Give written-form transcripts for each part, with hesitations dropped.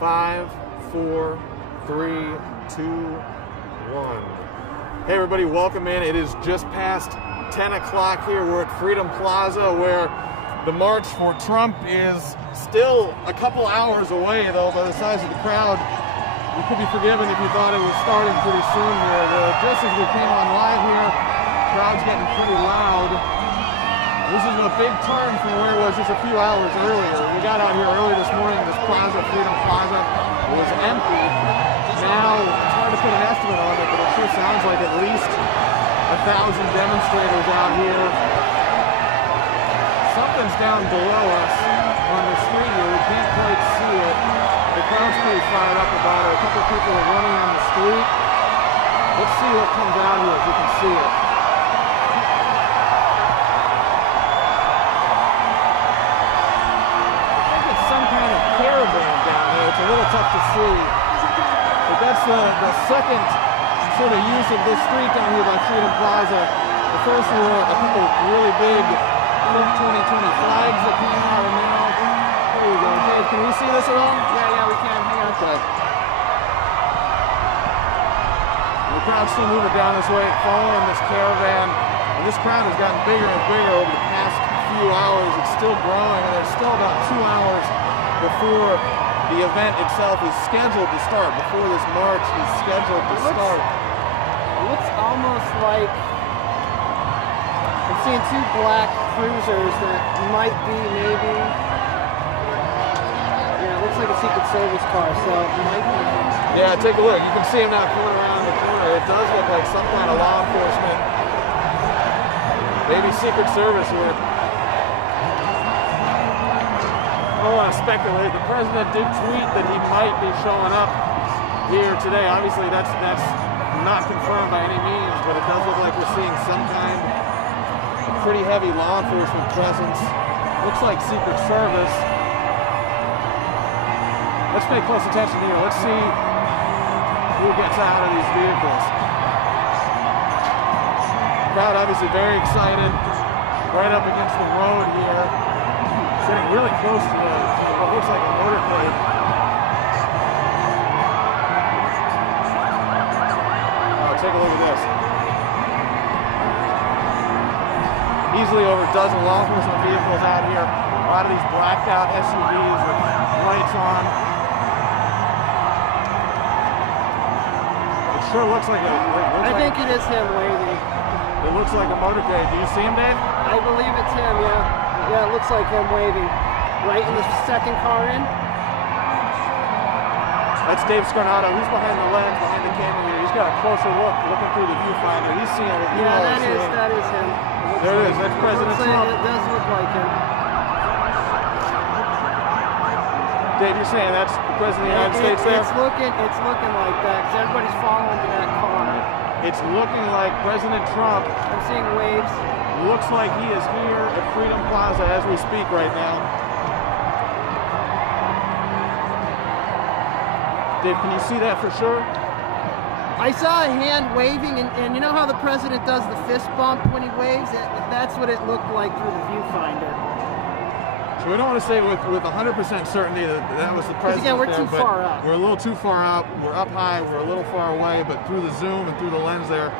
5, 4, 3, 2, 1. Hey everybody, welcome in. It is just past 10 o'clock here. We're at Freedom Plaza where the March for Trump is still a couple hours away, though, by the size of the crowd. You could be forgiven if you thought it was starting pretty soon here. Just as we came on live here, crowd's getting pretty loud. This is a big turn from where it was just a few hours earlier. We got out here early this morning. This plaza, Freedom Plaza, was empty. Now, it's hard to put an estimate on it, but it sure sounds like at least 1,000 demonstrators out here. Something's down below us on the street here. We can't quite see it. The crowd's pretty fired up about it. A couple of people are running on the street. Let's see what comes out here if you can see it. I think it's some kind of caravan down there. It's a little tough to see. But that's the second sort of use of this street down here by Freedom Plaza. The first were a couple really big 2020 flags that came out, and now, there you go. Dave, can we see this at all? Yeah, we can. Hang on. Okay. The crowd's still moving down this way, following this caravan. And this crowd has gotten bigger and bigger over the past few hours. It's still growing, and there's still about 2 hours before the event itself is scheduled to start, before this march is scheduled to start. It looks almost like I'm seeing two black cruisers that might be maybe, yeah, it looks like a Secret Service car, so it might be. Yeah, take a look. You can see them now coming around the corner. It does look like some kind of law enforcement, maybe Secret Service work. I don't want to speculate. The president did tweet that he might be showing up here today. Obviously, that's not confirmed by any means, but it does look like we're seeing some kind of pretty heavy law enforcement presence. Looks like Secret Service. Let's pay close attention here. Let's see who gets out of these vehicles. Crowd obviously very excited. Right up against the road here. Sitting really close to what looks like a motorcade. Oh, take a look at this. Easily over a dozen law enforcement vehicles out here. A lot of these blacked out SUVs with lights on. It sure looks like I think it is him waving. It looks like a motorcade. Do you see him, Dave? I believe it's him, yeah. Yeah, it looks like him waving. Right in the second car in. That's Dave Scarnato. He's behind the lens, behind the camera here. He's got a closer look, looking through the viewfinder. He's seeing what you all are seeing. That is him. There it is. That's President Trump. It does look like him. Dave, you're saying that's the President of the United States there? It's looking like that, because everybody's following to that car. It's looking like President Trump. I'm seeing waves. Looks like he is here at Freedom Plaza as we speak right now. Dave, can you see that for sure? I saw a hand waving, and you know how the president does the fist bump when he waves? That's what it looked like through the viewfinder. So we don't want to say with 100% certainty that was the president. Again, we're too far up. We're a little too far out. We're up high. We're a little far away, but through the zoom and through the lens there,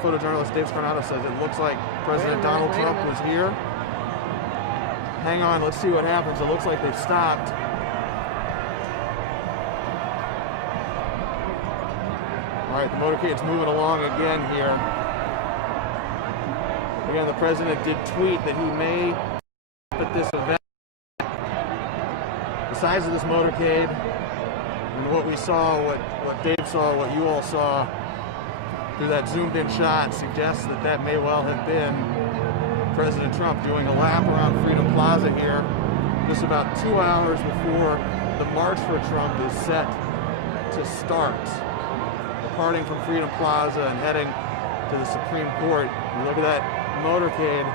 photojournalist Dave Scarnato says it looks like President Donald Trump was here. Hang on, let's see what happens. It looks like they've stopped. All right, the motorcade's moving along again here. Again, the president did tweet that he may at this event. The size of this motorcade and what we saw, what Dave saw, what you all saw through that zoomed in shot suggests that that may well have been President Trump doing a lap around Freedom Plaza here just about 2 hours before the March for Trump is set to start. Departing from Freedom Plaza and heading to the Supreme Court. You look at that motorcade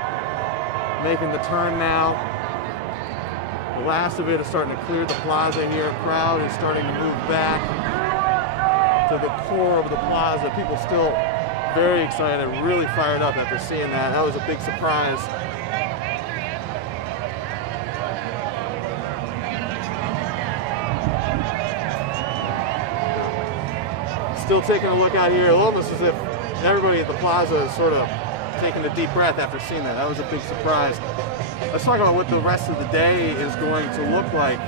making the turn now. The last of it is starting to clear the plaza here. Crowd is starting to move back to the core of the plaza. People still very excited, really fired up after seeing that. That was a big surprise. Still taking a look out here, almost as if everybody at the plaza is sort of taking a deep breath after seeing that. That was a big surprise. Let's talk about what the rest of the day is going to look like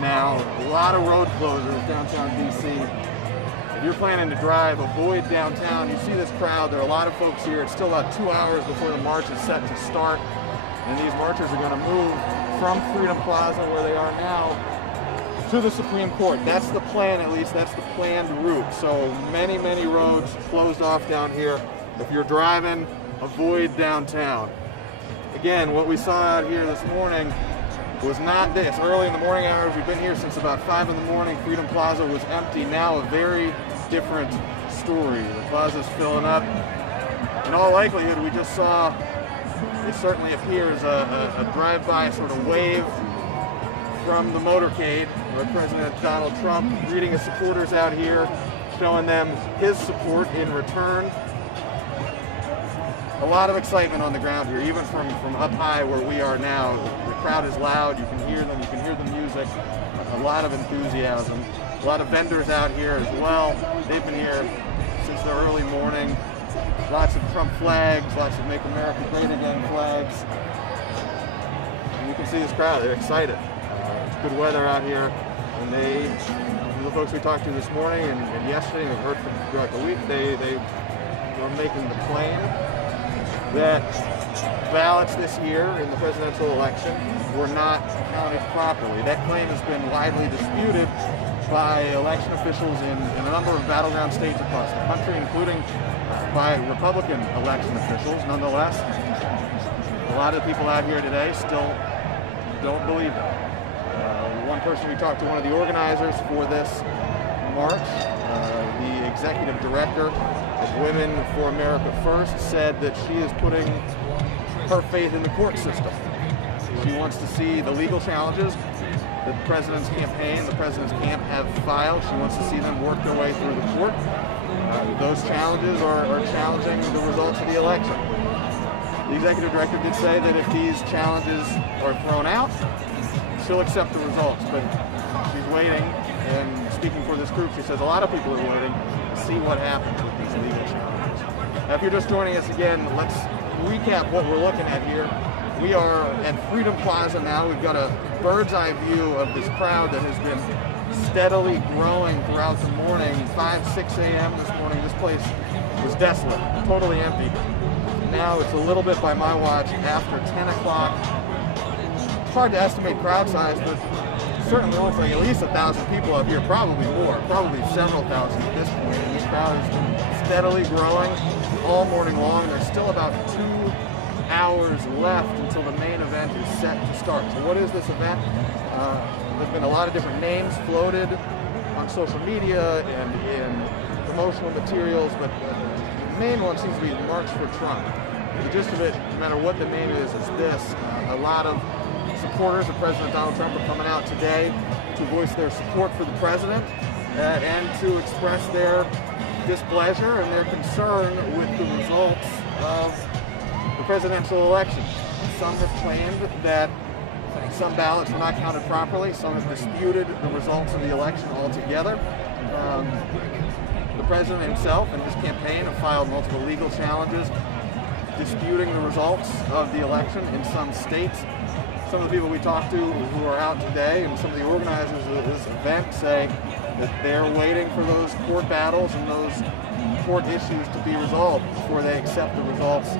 now. A lot of road closures downtown DC. If you're planning to drive, avoid downtown. You see this crowd, there are a lot of folks here. It's still about 2 hours before the march is set to start. And these marchers are going to move from Freedom Plaza, where they are now, to the Supreme Court. That's the plan, at least. That's the planned route. So many, many roads closed off down here. If you're driving, avoid downtown. Again, what we saw out here this morning was not this. Early in the morning hours, we've been here since about 5 in the morning. Freedom Plaza was empty. Now a very different story. The plaza's filling up. In all likelihood, we just saw, it certainly appears, a drive-by sort of wave from the motorcade, where President Donald Trump greeting his supporters out here, showing them his support in return. A lot of excitement on the ground here, even from up high where we are now. The crowd is loud, you can hear them, you can hear the music. A lot of enthusiasm. A lot of vendors out here as well. They've been here since the early morning. Lots of Trump flags, lots of Make America Great Again flags. And you can see this crowd, they're excited. It's good weather out here, and the folks we talked to this morning and yesterday, and we've heard from throughout the week, they were making the claim that ballots this year in the presidential election were not counted properly. That claim has been widely disputed by election officials in a number of battleground states across the country, including by Republican election officials. Nonetheless, a lot of people out here today still don't believe it. One person we talked to, one of the organizers for this march, the executive director of Women for America First, said that she is putting her faith in the court system. She wants to see the legal challenges that the president's campaign, the president's camp have filed. She wants to see them work their way through the court. Those challenges are challenging the results of the election. The executive director did say that if these challenges are thrown out, she'll accept the results, but she's waiting, and speaking for this group, she says a lot of people are waiting to see what happens with these legal challenges. Now, if you're just joining us again, let's recap what we're looking at here. We are at Freedom Plaza now. We've got a bird's eye view of this crowd that has been steadily growing throughout the morning. 5, 6 a.m. this morning, this place was desolate, totally empty. Now it's a little bit, by my watch, after 10 o'clock. It's hard to estimate crowd size, but certainly looks like at least 1,000 people up here, probably more, probably several thousand at this point. And this crowd has been steadily growing all morning long. There's still about 2 hours left until the main event is set to start. So what is this event? There's been a lot of different names floated on social media and in promotional materials, but the main one seems to be March for Trump. The gist of it, no matter what the name is this. A lot of supporters of President Donald Trump are coming out today to voice their support for the president and to express their displeasure and their concern with the results of the presidential election. Some have claimed that some ballots were not counted properly. Some have disputed the results of the election altogether. The president himself and his campaign have filed multiple legal challenges disputing the results of the election in some states. Some of the people we talked to who are out today and some of the organizers of this event say that they're waiting for those court battles and those court issues to be resolved before they accept the results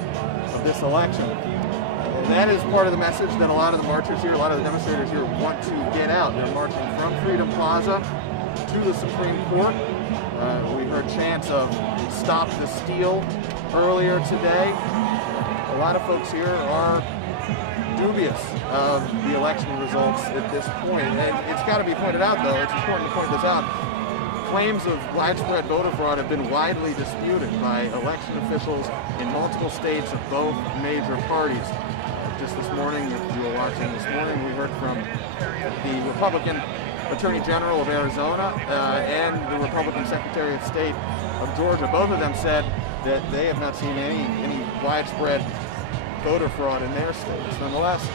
of this election. And that is part of the message that a lot of the marchers here, a lot of the demonstrators here want to get out. They're marching from Freedom Plaza to the Supreme Court. We heard chants of "Stop the Steal" earlier today. A lot of folks here are dubious of the election results at this point. And it's got to be pointed out, though, it's important to point this out, claims of widespread voter fraud have been widely disputed by election officials in multiple states of both major parties. Just this morning, if you were watching this morning, we heard from the Republican Attorney General of Arizona and the Republican Secretary of State of Georgia. Both of them said that they have not seen any widespread voter fraud in their states. Nonetheless,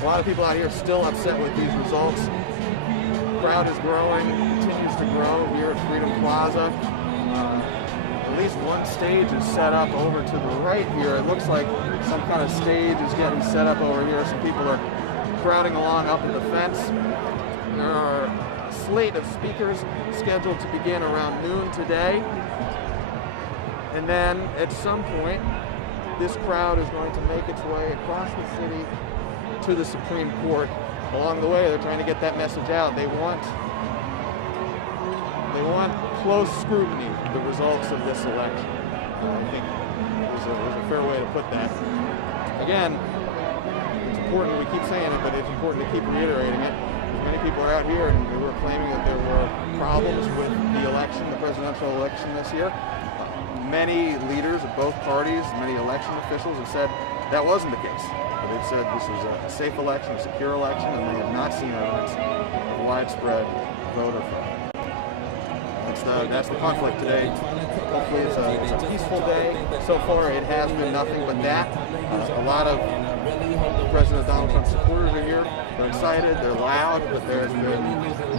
a lot of people out here are still upset with these results. The crowd is growing, continues to grow here at Freedom Plaza. At least one stage is set up over to the right here. It looks like some kind of stage is getting set up over here. Some people are crowding along up at the fence. There are a slate of speakers scheduled to begin around noon today. And then at some point, this crowd is going to make its way across the city to the Supreme Court. Along the way, they're trying to get that message out. They want close scrutiny of the results of this election. I think there's a fair way to put that. Again, it's important, we keep saying it, but it's important to keep reiterating it. Many people are out here and they were claiming that there were problems with the election, the presidential election this year. Many leaders of both parties, many election officials have said that wasn't the case. They've said this was a safe election, a secure election, and they have not seen evidence of widespread voter fraud. That's the conflict today. Hopefully it's a peaceful day. So far it has been nothing but that. A lot of President Donald Trump supporters are here. They're excited, they're loud, but there's been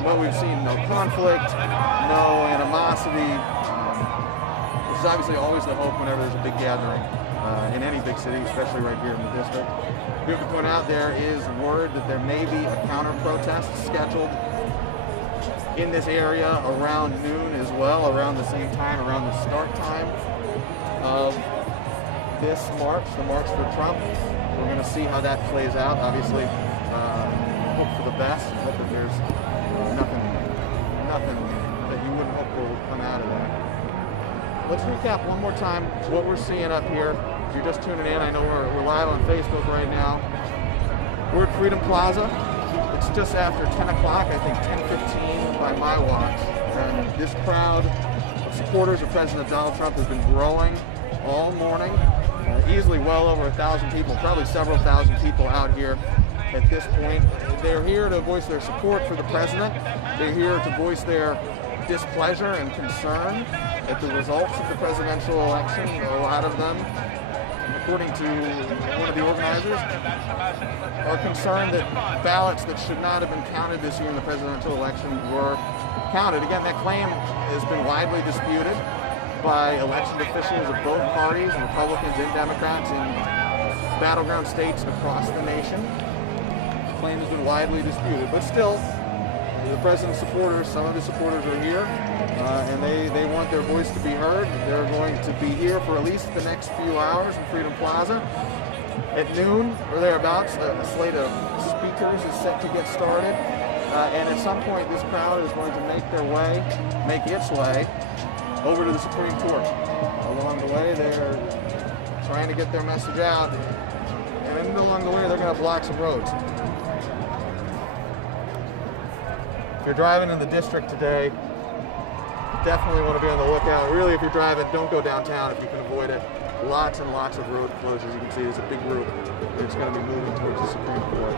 what we've seen, no conflict, no animosity. Which is obviously always the hope whenever there's a big gathering in any big city, especially right here in the district. We have to point out there is word that there may be a counter-protest scheduled in this area around noon as well, around the same time, around the start time of this march, the March for Trump. We're going to see how that plays out. Obviously, hope for the best. Hope that there's nothing that you wouldn't hope will come out of that. Let's recap one more time what we're seeing up here. If you're just tuning in, I know we're live on Facebook right now. We're at Freedom Plaza. It's just after 10 o'clock, I think 10:15 by my watch. And this crowd of supporters of President Donald Trump has been growing all morning. Easily well over 1,000 people, probably several thousand people out here at this point. They're here to voice their support for the president. They're here to voice their displeasure and concern at the results of the presidential election. A lot of them, according to one of the organizers, are concerned that ballots that should not have been counted this year in the presidential election were counted. Again, that claim has been widely disputed by election officials of both parties, Republicans and Democrats, in battleground states across the nation. The claim has been widely disputed, but still, the president's supporters, some of his supporters are here, and they want their voice to be heard. They're going to be here for at least the next few hours in Freedom Plaza. At noon or thereabouts, a slate of speakers is set to get started, and at some point this crowd is going to make its way over to the Supreme Court. Along the way, they're trying to get their message out, and along the way, they're going to block some roads. If you're driving in the district today, definitely want to be on the lookout. Really, if you're driving, don't go downtown if you can avoid it. Lots and lots of road closures. You can see there's a big group that's going to be moving towards the Supreme Court.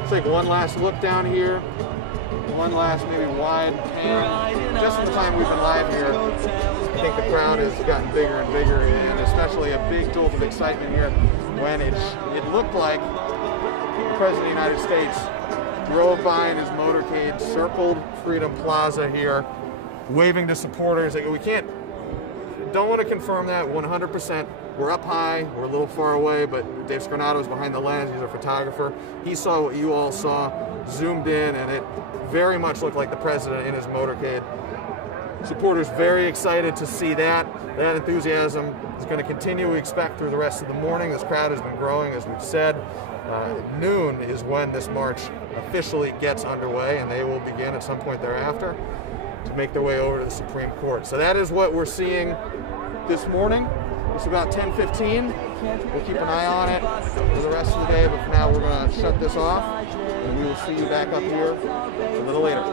Let's take one last look down here. One last maybe wide pan. Just in the time we've been live here, I think the crowd has gotten bigger and bigger, and especially a big jolt of excitement here when it looked like the President of the United States drove by in his motorcade, circled Freedom Plaza here, waving to supporters. Don't want to confirm that 100%. We're up high, we're a little far away, but Dave Scarnato is behind the lens. He's a photographer. He saw what you all saw, zoomed in, and it very much looked like the president in his motorcade. Supporters very excited to see that. That enthusiasm is going to continue, we expect, through the rest of the morning. This crowd has been growing, as we've said. Noon is when this march officially gets underway, and they will begin at some point thereafter to make their way over to the Supreme Court. So that is what we're seeing this morning. It's about 10:15. We'll keep an eye on it for the rest of the day, but for now we're going to shut this off, and we will see you back up here a little later.